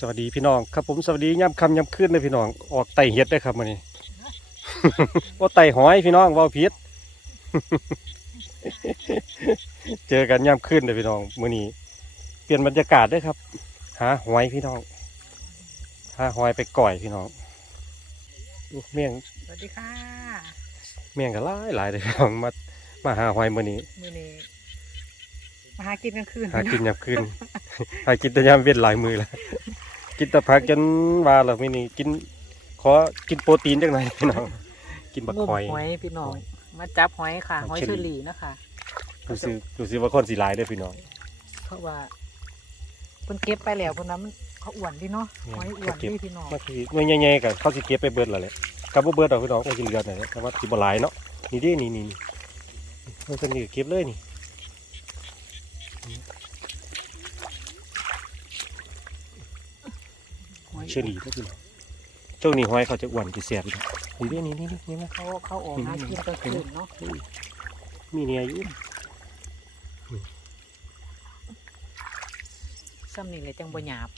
สวัสดีพี่น้องครับผมสวัสดีย่ำคำย่ำขึ้นเลยพี่น้องออกไต่เฮ็ดได้อครับมันนี้ ว่าไต่หอยพี่น้องเว่าพิษเจอกันย่ำขึ้นเลยพี่น้องมื้อนี้เปลี่ยนบรรยากาศด้วยครับหาหอยพี่น้องหาหอยไปก่อยพี่น้องอู้เมี่ยงสวัสดีค่ะเมี่ยงกันหลายหลายเลยพี่น้องมามาหาหอยมื้อนี้มือนี้มาหากินกลางคืนหากินย่ำขึ้นหากินแต่ย่ำเวียนหลายมือแล้ว กินแต่ผักจนว่าแล้วมื้อนี้กินขอกินโปรตีนจังหน่อยพี่น้อง กินบักงมหอยหอยพี่น้อง มาจับหอยค่ะหอยหอยเชอเชรี่อรี่นะคะดูสิดูสิว่าคนสีลายเด้อพี่น้อง เพราะว่าเพิ่นเก็บไปแล้วเพิ่นนั้นมันเขาอ้วนพี่เนาะอืมหอยอ้วนเขาเก็บพี่พี่น้องมันคือหน่วยใหญ่ๆกับเขาสิเก็บไปเบิดแล้วแหละกับบ่เบิดดอกพี่น้องก็สิเหลือหน่อยแต่ว่าสิบ่หลายเนาะนี่เดินี่นี่นี่มันเป็นนี่เก็บเลยนี่ เชอรี่เด้อพี่น้องช่วงนี้หอยเขาจะอ้วนจะแซ่บอยู่นี่เด้นี่นี่นี่นี่นะเขาเขาออกหากินกลางคืนเนาะมีเนี่ยอยู่ซ้ำนี่เลยจังบ่หยาบ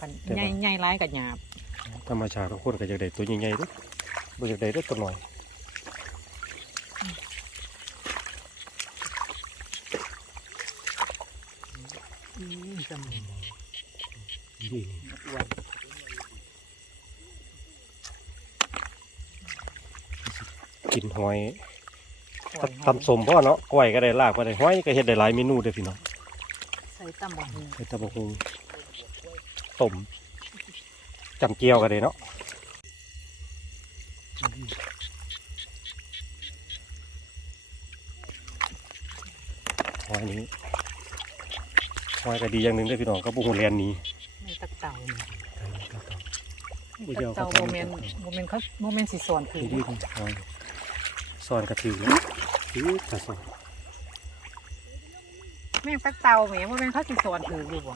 กันใหญ่ใหญ่ร้ายกับหยาบธรรมชาติของคนก็อยากได้ตัวใหญ่ๆเด้อบ่อยากได้เด้อตัวน้อยอืมซ้ำนี่นี่อ้วน นหอยอ้วนตำสมพ่อเนาะก้อยก็ได้ลากก็ได้หอยก็เฮ็ดได้หลายเมนูเด้อพี่น้องใส่ตำบักหุ่งเฮ็ดตำบักหุ่งต้มจำเจียวก็ได้เนาะหอยนี้หอยก็ดีอย่างหนึ่งเด้อพี่น้องก็บุ้งเรียนนี้ในตะเต่าอุ้ยตะเดี๋ยวเต่าเขาโมทำเมนต์โมเมนต์เขาโมเมนต์สีสอนคือนี่ดิหอย ซอนกระถือถือกระสอนแม่งตะเต่าแหมโมเมนต์เขาสีสอนคืออยู่บ่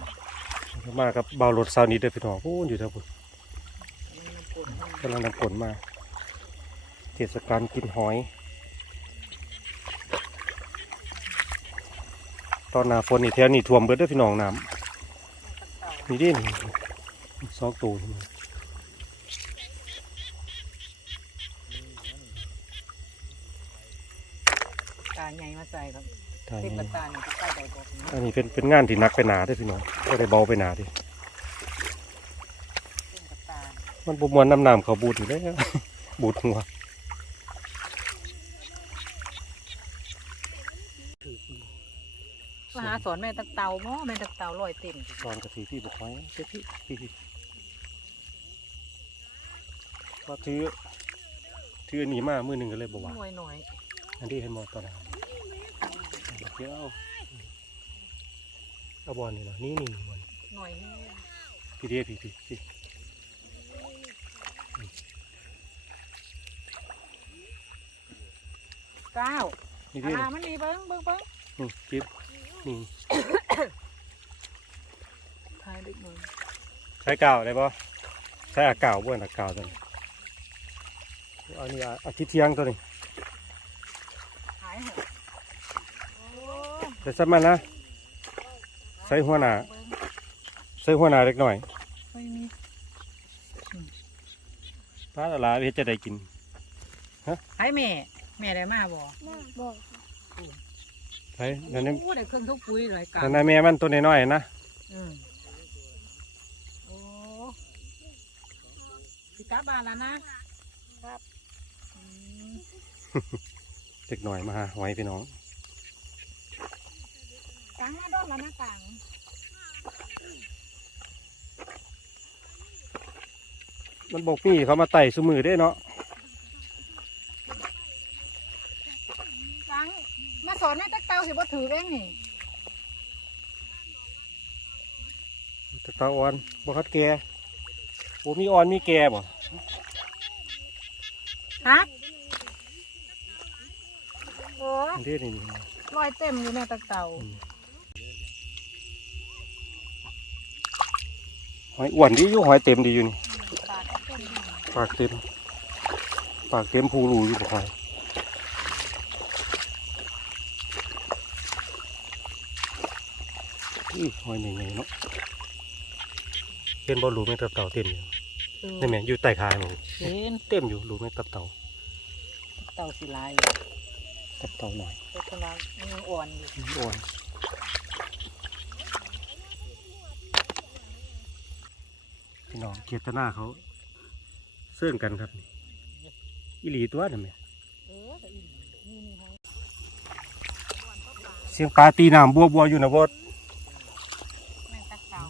มากับเบารถซาวนี้เด้อพี่น้องพูนอยู่เท่าพุ่นกำลังนำผลมาเทศกาลกินหอย ตอนหน้าฝนนี่แถวนี่ท่วมเบิดเด้อพี่น้องน้ำนี่เดินี่ซอกตูน ตา ใหญ่มาใส่ครับทางเต็มกระนี้ตาเนี่ยใส่ใดบอกอันนี้เป็นเป็นงานที่หนักไปหนาเด้อพี่น้องก็ได้เบาไปหนาดิเต็มกระตามันบมวนน้ำน้ำเขาบูดอยู่แล้ว บูดหัวมาหาสอนแม่ตะเต่าหม้อแม่ตะเต่าลอยเต็มตอนกระสีพี่บอกไว้เจ๊พี่พี่พี่ก็ถือถืออันนี้มามือหนึ่งก็เลยบอกว่าหน่อยหน่อยอันนี้เห็นบอลตอนนั้น เดี๋ยวเอาเอาบอลนี่เนาะนี่นี่บอลหน่อยพี่เดียพี่พี่พี่เก้านี่เดียอ่ามันนี่เบิ้งเบิ้งเบิ้งนี่กิ๊บนี่ทายเล็กน้อยใช้กาวได้ปะใช้อากาวบ้วนอากาวตัวนี้อันนี้อะอาทิตย์เที่ยงตัวนี้ หายเหรอโอ้ ใส่ซ้ำมันนะใส่หัวหน้าเบิ่งใส่หัวหน้าเล็กหน่อยไม่มีป้าตลาดเฮ็ดจะได้กินหายแม่ แม่ได้มาบ่บอกใช่นั่นนี่โอ้ได้เครื่องทุกปุ๋ยหลายกานั่รนนะแม่มันตัวน้อยๆนะอืมโอ้สิกลับบ้านแล้วนะครับอืมเล็กหน่อยมาหาหอยพี่น้อง กลางมาโดนแล้วนะกลางมันบอกพี่เขามาไต่สมือได้เนาะกลางมาสอนแม่ตะเตาสิบ่ถือเองนี่ตะตาอ่อนบ่คัดแก่โอ้มีอ่อนมีแก่บ่ฮะโอ้อันนี้นี่นี่รอยเต็มอยู่แม่ตะเตา อยอ้วนดีอยู่หอยเต็มดีอยู่นี่ ปากเต็ม ปากเต็มปากเต็มพูรูอยู่บ่หอยอื้อหอยใหญ่ๆเนาะห็นบ่รูแมงตับเต่าเต็มอยู่เออนี่แม่อยู่ใต้คายหมันเห็นเต็มอยู่รูแมงตับเต่าเต่าสิลายตับเต่าหน่อยเพราะฉะนั้นยังอ่อนอยู่อ้วน พี่น้องเกียรตนาเขาเสื่องกันครับนี่อีหลีตัวนั่นแหละเออแต่อีนี่นี่ฮะเสียงปลาตีน้ำบัวบัวอยู่นะบดแม่งตะเต่า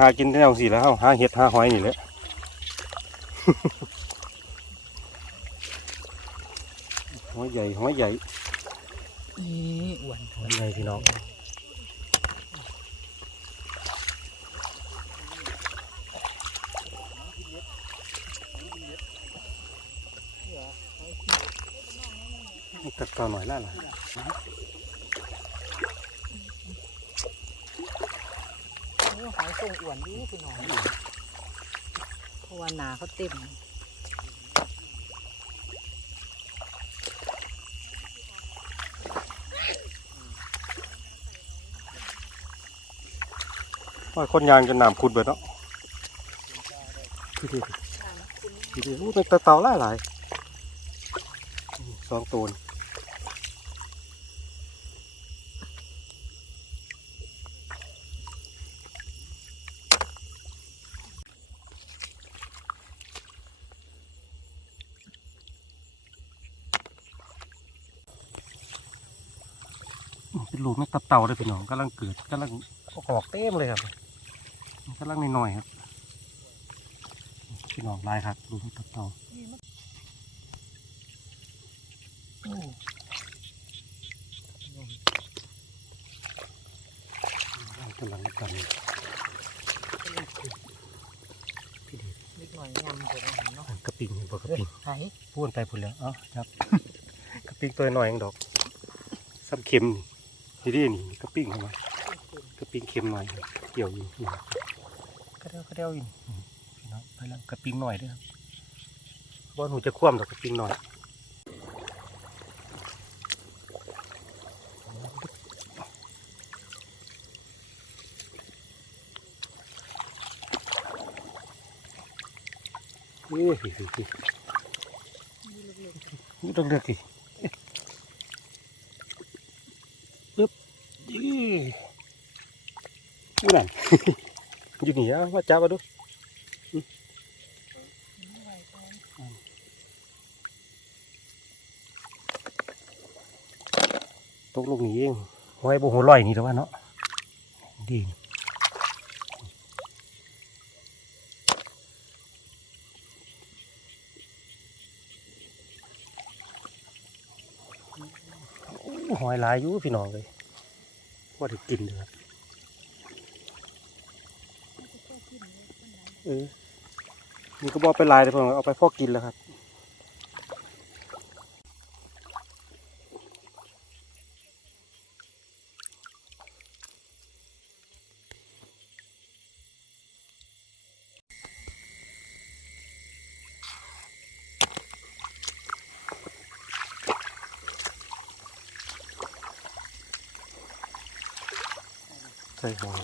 หากินแนวสิแล้วหาเห็ดหาหอยนี่แหละหอยใหญ่หอยใหญ่นี่อ้วนหอยใหญ่พี่น้อง ตัดต่อหน่อยล่ะล่ะนี่หอยทรงอ้วนดีพี่น้องเพราะว่าหนาเขาเต็มว่าคนยางจะน้ำขุดเบิดเนาะพี่ดีพี่ดีอู้เป็นตะเต่าหลายหลายสองตัวนี่ ลูกไม่ตับเต่าเลยพี่น้องกำลังเกิดกำลังออกเต็มเลยครับกำลังน้อยๆครับพี่น้องลายครับลูกไม่ตับเต่าโอ้กำลังกันพี่ดีนิดหน่อยยำเลยเนาะกระปิงเห็นบ่กระปิงไห้พูดไปพูดแล้วเอ้าครับ กระปิงตัวหน้อยเองดอกซ้ำเข็มนี่ ดีนี่กระปิงเข้ามากระปิงเข็มหน่อยเกี่ยวอยู่นี่กระเดียวกระเดียวอยู่นี่พี่น้องไปแล้วกระปิงหน่อยเด้วยครับบอลหนูจะคว่ำดอกกระปิงหน่อยเอ้ยนี่ต้องเลือกสิปึ๊บยี่อู้นั่นียว่าจับมาดูตกลูกนี้เองหอยโบหัวลอยนี่แล้วว่าเนาะดีหอยหลายอยู่พี่น้องเลยว่าได้กินเลยครับ เออนี่ก็บอกไปลายเลยพี่น้อนเอาไปพอกินแล้วครับ ใช่หอย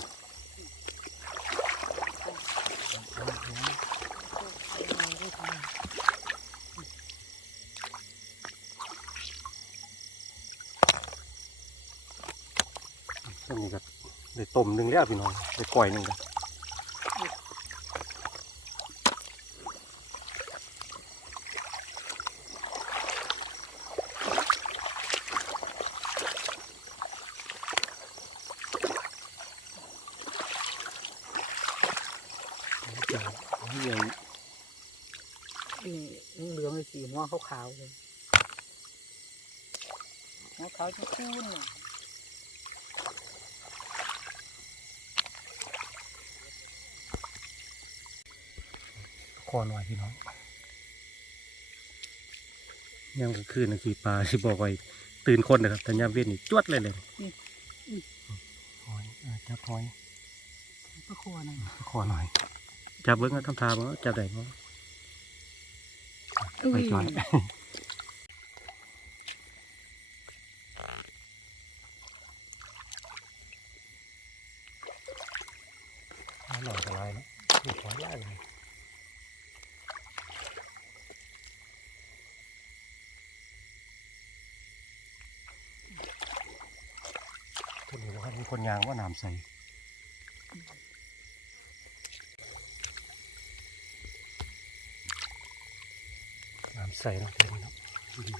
อันนี้ก็ ได้ต้มหนึ่งแล้วพี่น้องได้ก่อยหนึ่งแล้วหอยใหญ่นี่เหลืองสีม่วงขาวๆเลยหัวขาวจะคูนเนี่ย คอหน่อยพี่น้องยังก็คืนนะขี่ปลาที่บอกไว้ตื่นคนนะครับแต่ยามเวียนนี่จวดเลยเลยหอยอ่าจับหอยตะโคนน่ะขอหน่อย จับเบิ้งกันทำทาบ่จับได้บ่ไปจอย หน่อยก็ลายเนาะนี่หอยลายเลยตัวนี้ว่า มีคนยางว่าน้ำใสน้ำใสเนาะเต็มเนาะดูดิ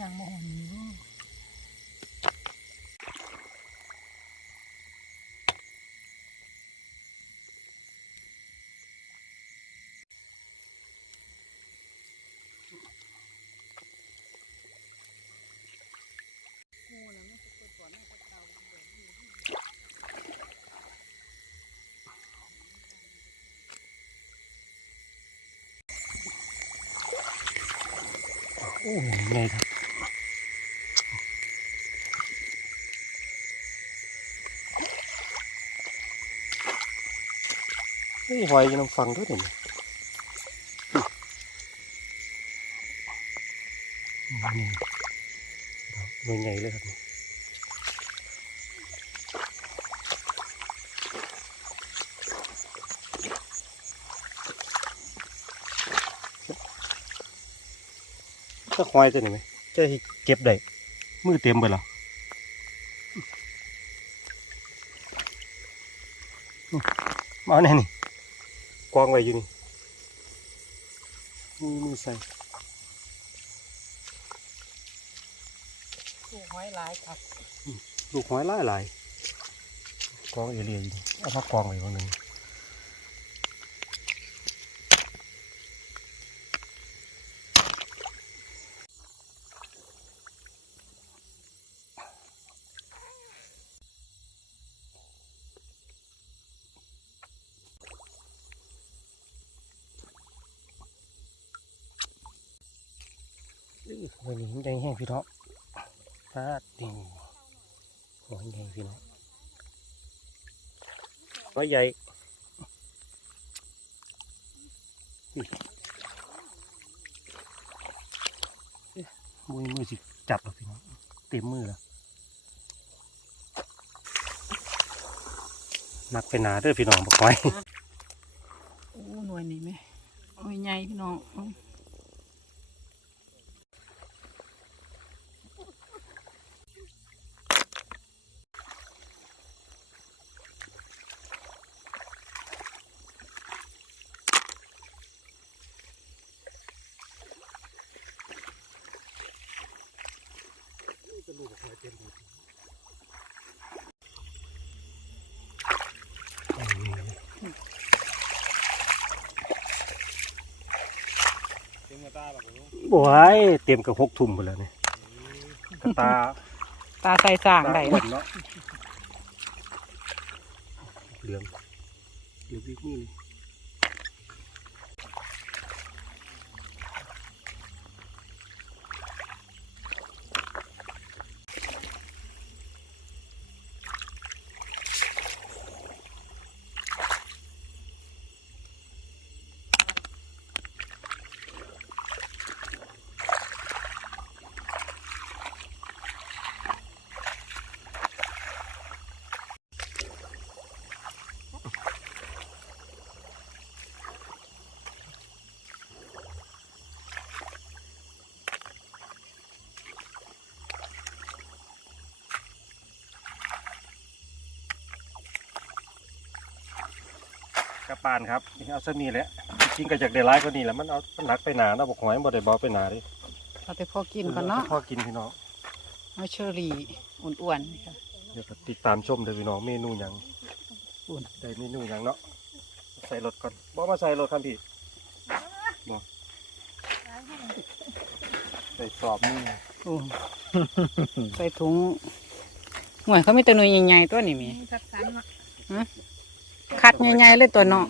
ยังโมโหนี้ โอ้ยไงครับเฮ้ยหอยอยู่น้ำฟังด้วยเนี่ยนี่ครับหน่วยใหญ่เลยครับ ถ้าควายตัวนี้ไหมจะให้เก็บได้มือเต็มไปหรออืมมาเอาแน่นี่กองไว้อยู่นี่มีมือใส่ลูกไม้หลายครับลูกหอยหลายหลายกองเอเรียอยู่นี่เอามากองไว้คนหนึ่ง วันนี้มันแดงแห้งพี่น้องฟาดนี่หอยแดงพี่น้องหอยใหญ่อุ้ยมือมือสิจับหรอพี่น้องเต็มมือแล้วนักไปนาเด้อพี่น้องบอกไว้โอ้หน่วยนี่ไหมหน่วยใหญ่พี่น้อง อืมบวยเต็มกับหกทุ่มไปแล้วเนี่ยกระตาตาใส่สร้างได้ตานะอ้วนเนาะเหลืองเหลืองอีกนี่เลย ปานครับนี่เอาซะนี่แหละจริงๆก็จากได้ร้ายกว่านี้แหละมันเอามันหนักไปหนาเนาะบอกหอยบ่ได้เบาไปหนาเลยเอาแต่พอกินก่อนเนาะพอกินพี่น้องเอาเชอรี่อ้วนๆนี่ค่ะเดี๋ยวก็ติดตามชมเด้อพี่น้องเมนูหยังอุ่นได้เมนูหยังเนาะใส่รถก่อนบ่มาใส่รถคันพี่บ่ใส่สอบนี่โอ้ใส่ถุงหน่วยเขามีแต่หน่วยใหญ่ๆตัวนี่มีคัดสรรมา คัดใหญ่ๆเลยตัวเนาะ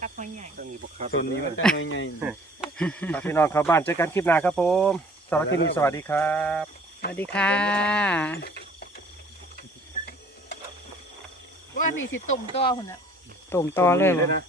คัดมาใหญ่ตัวนี้บ่ครับส่วนนี้มันจะน้อยไงฝากพี่น้องเข้าบ้านเจอกันคลิปหน้าครับผมสำหรับที่นี่สวัสดีครับ สวัสดีค่ะว่านี่สิตุ่มตัวคนน่ะตุ่มต่อเลยเลบ่ยนะ